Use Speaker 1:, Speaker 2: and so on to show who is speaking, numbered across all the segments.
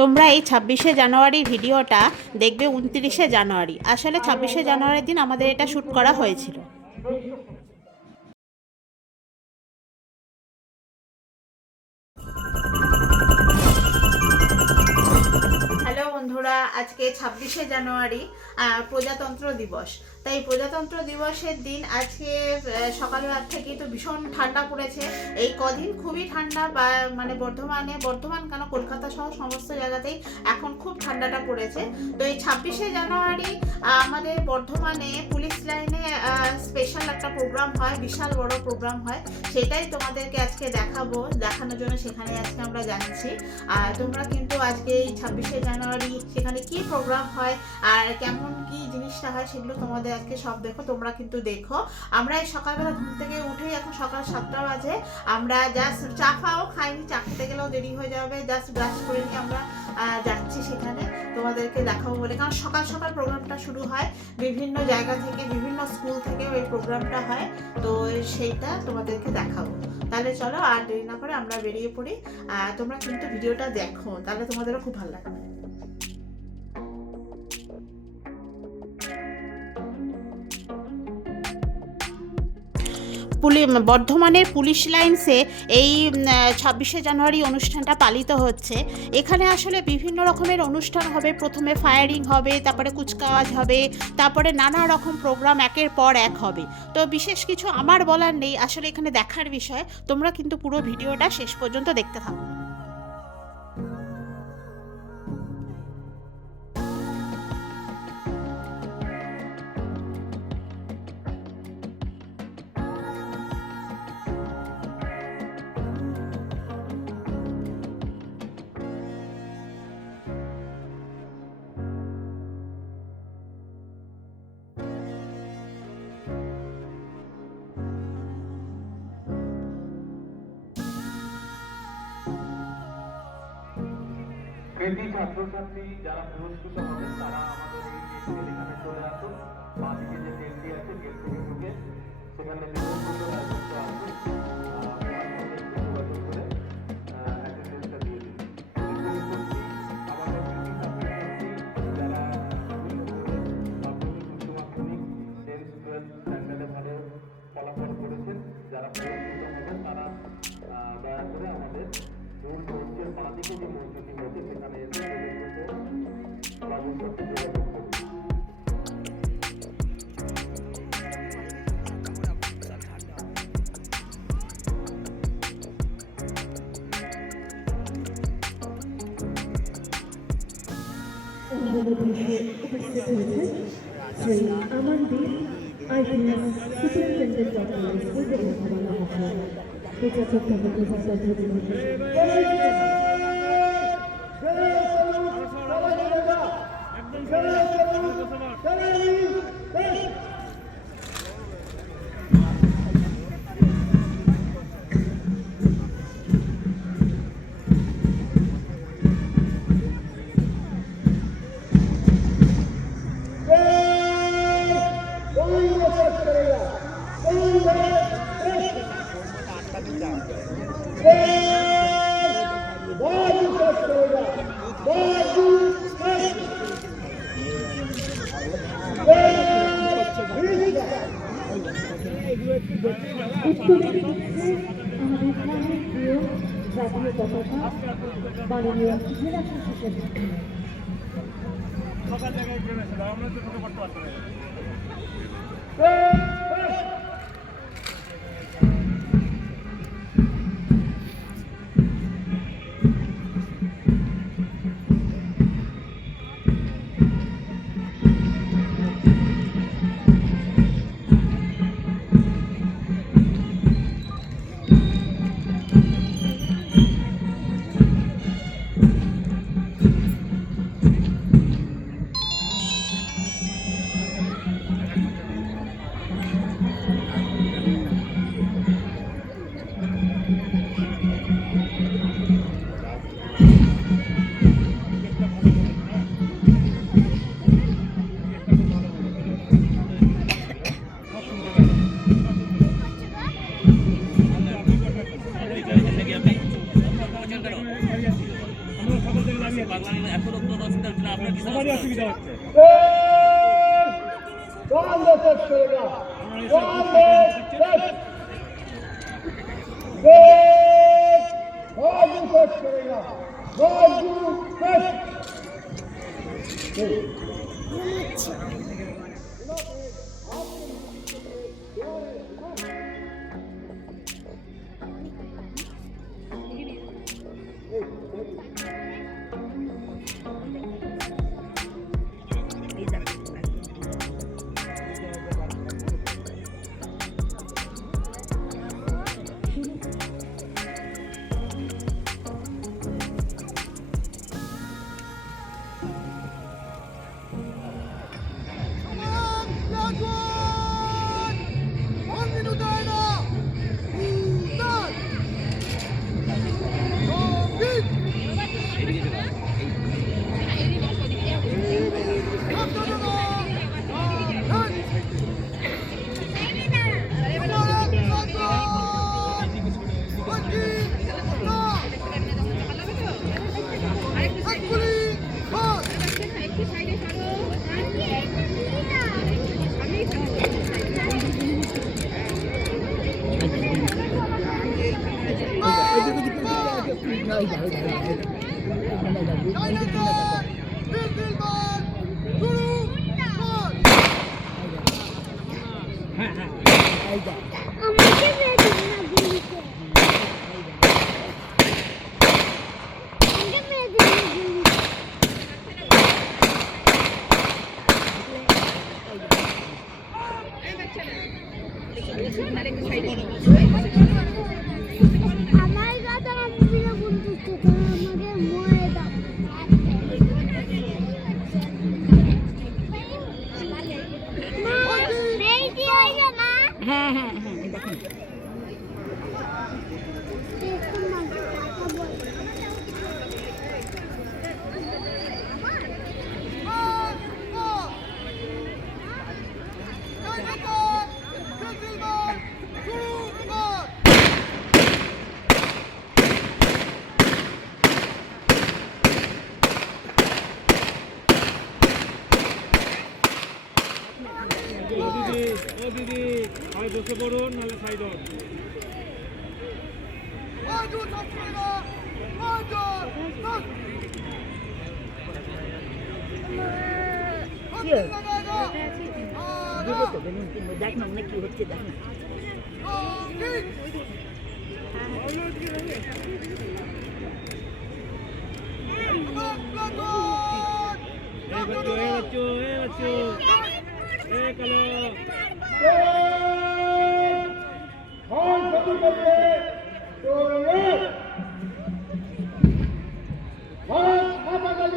Speaker 1: তোমরা এই ছাব্বিশে জানুয়ারির ভিডিওটা দেখবে উনত্রিশে জানুয়ারি। আসলে ছাব্বিশে জানুয়ারির দিন আমাদের এটা শ্যুট করা হয়েছিল। আজকে ছাব্বিশে জানুয়ারি প্রজাতন্ত্র দিবস। তাই প্রজাতন্ত্র দিবসের দিন আজকে সকালবেলা থেকে তো ভীষণ ঠান্ডা পড়েছে। এই কদিন খুবই ঠান্ডা বা মানে বর্ধমানে, বর্ধমান কেন কলকাতা সহ সমস্ত জায়গাতেই এখন খুব ঠান্ডাটা পড়েছে। তো এই ছাব্বিশে জানুয়ারি আমাদের বর্ধমানে পুলিশ লাইনে স্পেশাল একটা প্রোগ্রাম হয়, বিশাল বড় প্রোগ্রাম হয়। সেটাই তোমাদেরকে আজকে দেখাবো, দেখানোর জন্য সেখানে আজকে আমরা যাচ্ছি আর তোমরা কিন্তু আজকে এই ছাব্বিশে জানুয়ারি সেখানে কি প্রোগ্রাম হয়, আর কেমন কি জিনিসটা হয় সেগুলো তোমাদের আজকে সব দেখো, তোমরা কিন্তু দেখো। আমরা এই সকালবেলা ঘুম থেকে উঠেই এখন সকাল সাতটা বাজে। আমরা জাস্ট চা ফাও খাইনি, চা খেতে গেলেও দেরি হয়ে যাবে। জাস্ট ব্রাশ করে নিয়ে আমরা যাচ্ছি সেখানে। তোমাদেরকে দেখাবো বলে। কারণ সকাল সকাল প্রোগ্রামটা শুরু হয়। বিভিন্ন জায়গা থেকে, বিভিন্ন স্কুল থেকে ওই প্রোগ্রামটা হয়। তো সেইটা তোমাদেরকে দেখাবো। তাহলে চলো আর দেরি না করে আমরা বেরিয়ে পড়ি। তোমরা কিন্তু ভিডিওটা দেখো। তাহলে তোমাদেরও খুব ভালো লাগবে। বর্ধমানের পুলিশ লাইন্সে এই ছাব্বিশে জানুয়ারি অনুষ্ঠানটা পালিত হচ্ছে। এখানে আসলে বিভিন্ন রকমের অনুষ্ঠান হবে। প্রথমে ফায়ারিং হবে, তারপরে কুচকাওয়াজ হবে, তারপরে নানা রকম প্রোগ্রাম একের পর এক হবে। তো বিশেষ কিছু আমার বলার নেই। আসলে এখানে দেখার বিষয়। তোমরা কিন্তু পুরো ভিডিওটা শেষ পর্যন্ত দেখতে থাকো।
Speaker 2: কৃতি ছাত্রছাত্রী যারা পুরস্কৃত হবেন, তারা আমাদের এই গেটের এখানে চলে আসুন। বাঁদিকে যে গেটটি আছে, গেট থেকে ঢুকে সেখানে নিবন্ধিত রাজস্ব আছে। ফলাফল করেছেন যারা তারা দয়া করে আমাদের মূল মঞ্চের বাঁদিকে যে মঞ্চটি হচ্ছে সেখানে এসে যোগাযোগ বাবুর সাথে যোগাযোগ করুন
Speaker 3: Shri Amandeep IPS superintendent of police উদ্যোগে ভাবানো জাতীয় পতাকা মাননীয় জেলা শাসকের
Speaker 4: আমরা করতে থেকে
Speaker 5: kırına. Muhammed Koç. Ve Gazi Koç
Speaker 6: kırına. Gazi Koç.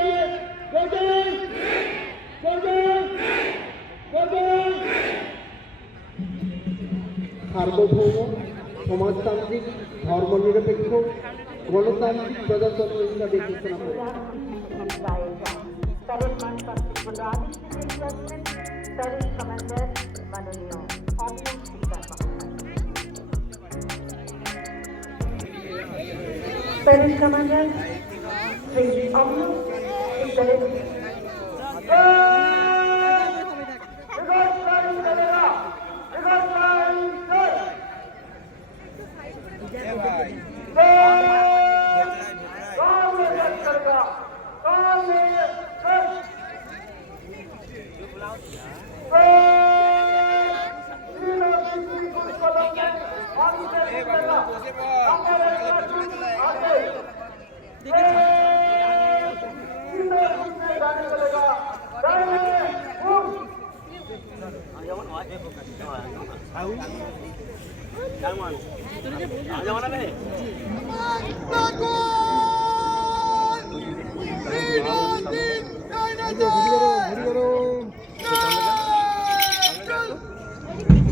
Speaker 6: এই
Speaker 7: সার্বভৌম সমাজতান্ত্রিক ধর্মনিরপেক্ষ গণতান্ত্রিক প্রজাতন্ত্র হিসাবে ঘোষণা করে
Speaker 3: Paris commander Shri Amal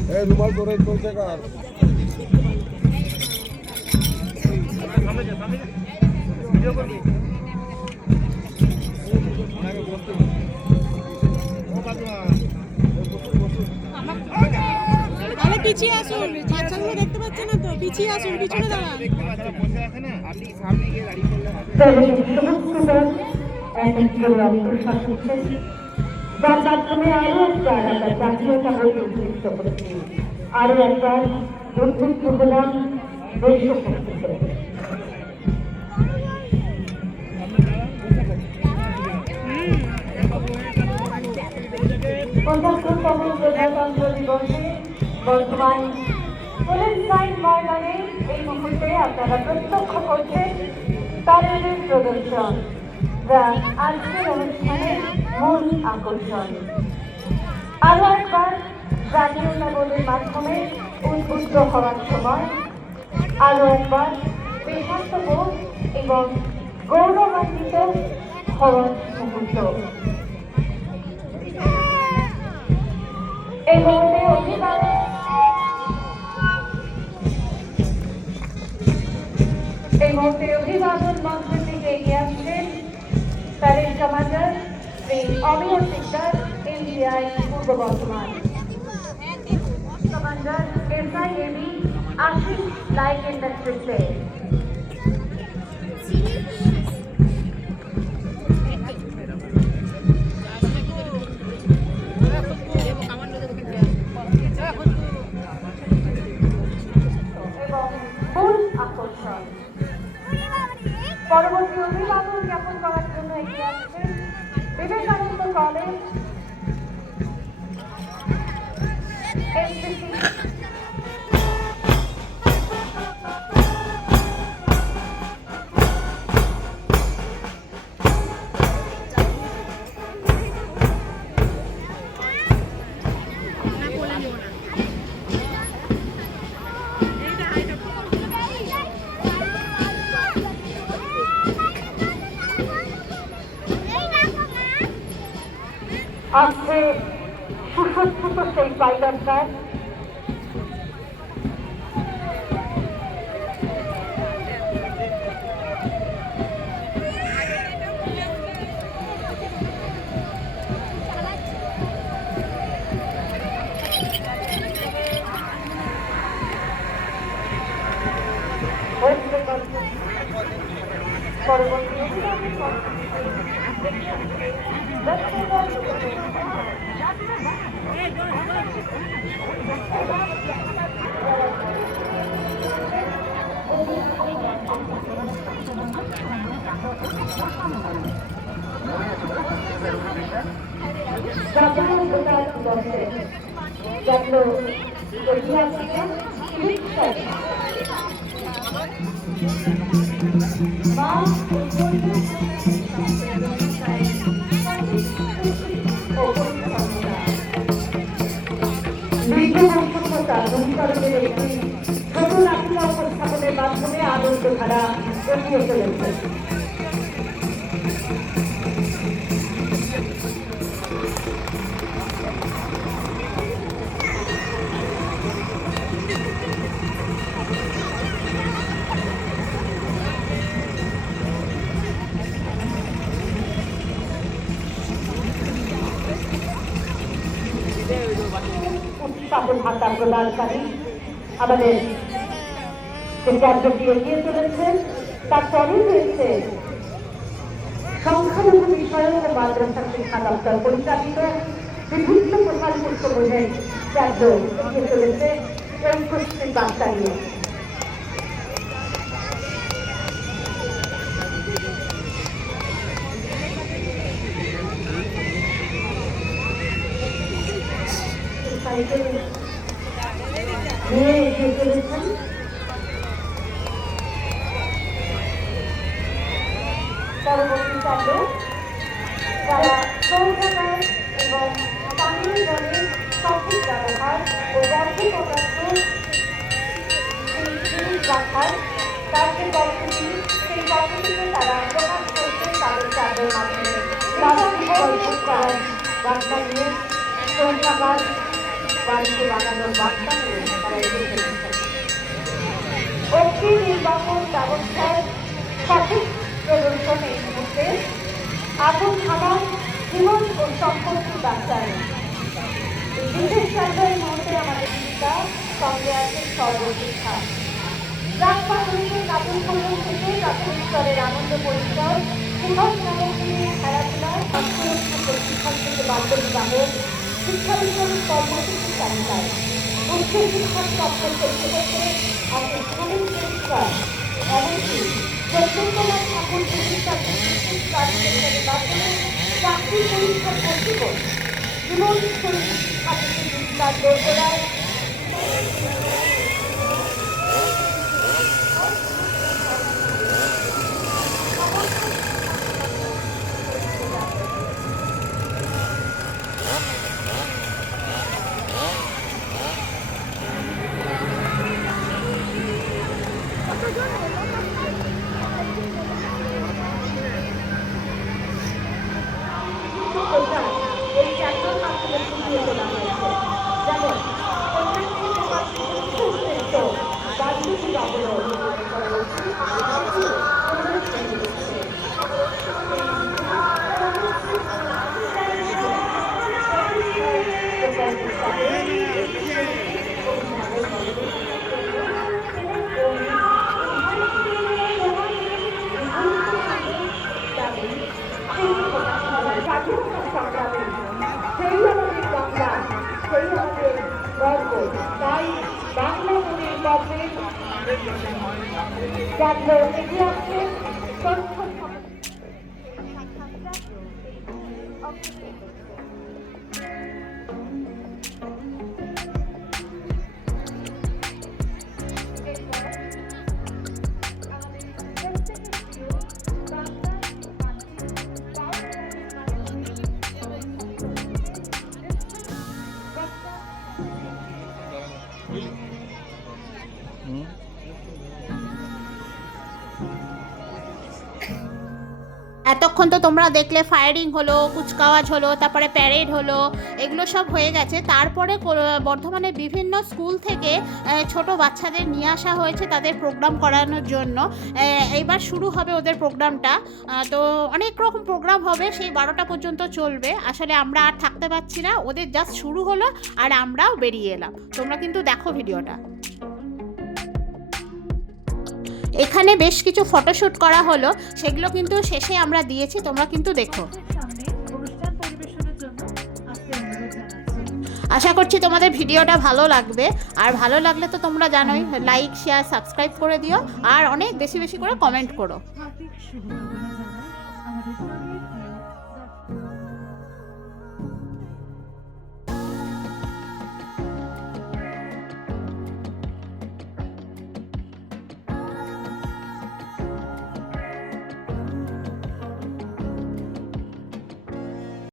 Speaker 3: interest
Speaker 7: রুমাল করে চলছে কার
Speaker 8: পিছিয়ে আসুন বাচ্চাগুলো দেখতে পাচ্ছে না তো? পিছিয়ে আসুন পিছনে দাঁড়ান।
Speaker 9: বসে আছে না আপনি সামনে গিয়ে দাঁড়িয়ে পড়লে হবে
Speaker 3: যার মাধ্যমে আরও একবার আমরা জাতীয়তা বই উদ্দীপ্ত করেছি আরও একবার বন্ধুত্ব হলাম দেশভক্তিতে পঞ্চাশতম প্রজাতন্ত্র দিবসে বর্তমান পুলিশ লাইন ময়দানে এই প্রত্যক্ষ করছেন প্যারেডের প্রদর্শন আজকের অনুষ্ঠানের মূল আকর্ষণ। আরও একবার জাতীয়তা বলের মাধ্যমে উদ্বুদ্ধ হওয়ার সময় আরও একবার দেশাত্মবোধ এবং গৌরবান্বিত হওয়ার মুহূর্ত। এই মুহূর্তে অভিভাবক এই মুহূর্তে অভিবাদন মঞ্চের দিকে এগিয়ে আসছেন में अमी और शिक्षक एम जी आई पूर्व Bardhaman commander S I A B Ashish light industry से সুসজ্জিত সেই পাইলটরা ওয়েস্ট বেঙ্গল পরবর্তী অভিযান ওয়েস্ট বেঙ্গল জাতীয় প্রচার দিবসে জাতীয় ঐতিহাসিক শিক্ষক মা বিজ্ঞানসম্মতা অনুকরণের একটি ছোট নাটিকা উপস্থাপনের মাধ্যমে আনন্দ ধারা এগিয়ে চলেছে উৎসাহ ভাতা প্রদানকারী আমাদের যে কার্যটি এগিয়ে চলেছে তারপরে রয়েছে সংখ্যালঘু বিষয়ে মাদ্রাসা শিক্ষা দপ্তর পরিচালিত বিভিন্ন প্রধান পুষ্পবোধের কার্য এগিয়ে চলেছে এই পুষ্টির বার্তা নিয়ে সাইকেল কাণ্ড যারা এবং জলের সঠিক রাখার তার যে পদ্ধতি সেই পদ্ধতিকে তারা প্রকাশ করছেন তাদের কাজের মাধ্যমে প্লাস্টিক বর্জন করার বাড়িতে বানানোর অগ্নি নির্বাপন ব্যবস্থার সঠিক প্রদর্শন এই মুহূর্তে আগুন থামার জীবন ও সম্পত্তি বাঁচায় বিশেষ কার্য মুহূর্তে আমাদের জীবিকা সঙ্গে আছে সর্বশিক্ষা। প্রাক প্রাথমিকের স্তরের আনন্দ পরিসর সুভাষ নগরী খেলাধুলায় অর্থনৈতিক প্রশিক্ষণ থেকে বাল্য বিবাহ শিক্ষা বিষয়ক কর্মসূচি তালিকায় উচ্চ বিভাগ দপ্তর কর্তৃপক্ষের স্কুলিং পুরস্কার এমনকি চৈতন্যনাথ ঠাকুর প্রতিষ্ঠান কার্যক্রমের মাধ্যমে চাকরি পরীক্ষা কর্তৃপক্ষ জীবন বিস্তার দোরগোড়ায় Yeah. গর্ব তাই বাংলা মনের গর্বে জানলো এগিয়ে
Speaker 1: এতক্ষণ তো তোমরা দেখলে ফায়ারিং হলো, কুচকাওয়াজ হলো, তারপরে প্যারেড হলো, এগুলো সব হয়ে গেছে। তারপরে বর্ধমানের বিভিন্ন স্কুল থেকে ছোট বাচ্চাদের নিয়ে আসা হয়েছে তাদের প্রোগ্রাম করানোর জন্য। এইবার শুরু হবে ওদের প্রোগ্রামটা তো অনেক রকম প্রোগ্রাম হবে, সেই বারোটা পর্যন্ত চলবে। আসলে আমরা আর থাকতে পারছি না, ওদের জাস্ট শুরু হলো আর আমরাও বেরিয়ে এলাম। তোমরা কিন্তু দেখো ভিডিওটা এখানে বেশ কিছু ফটোশ্যুট করা হলো, সেগুলো কিন্তু শেষে আমরা দিয়েছি, তোমরা কিন্তু দেখো। আশা করছি তোমাদের ভিডিওটা ভালো লাগবে, আর ভালো লাগলে তো তোমরা জানোই লাইক শেয়ার সাবস্ক্রাইব করে দিও, আর অনেক বেশি বেশি করে কমেন্ট করো।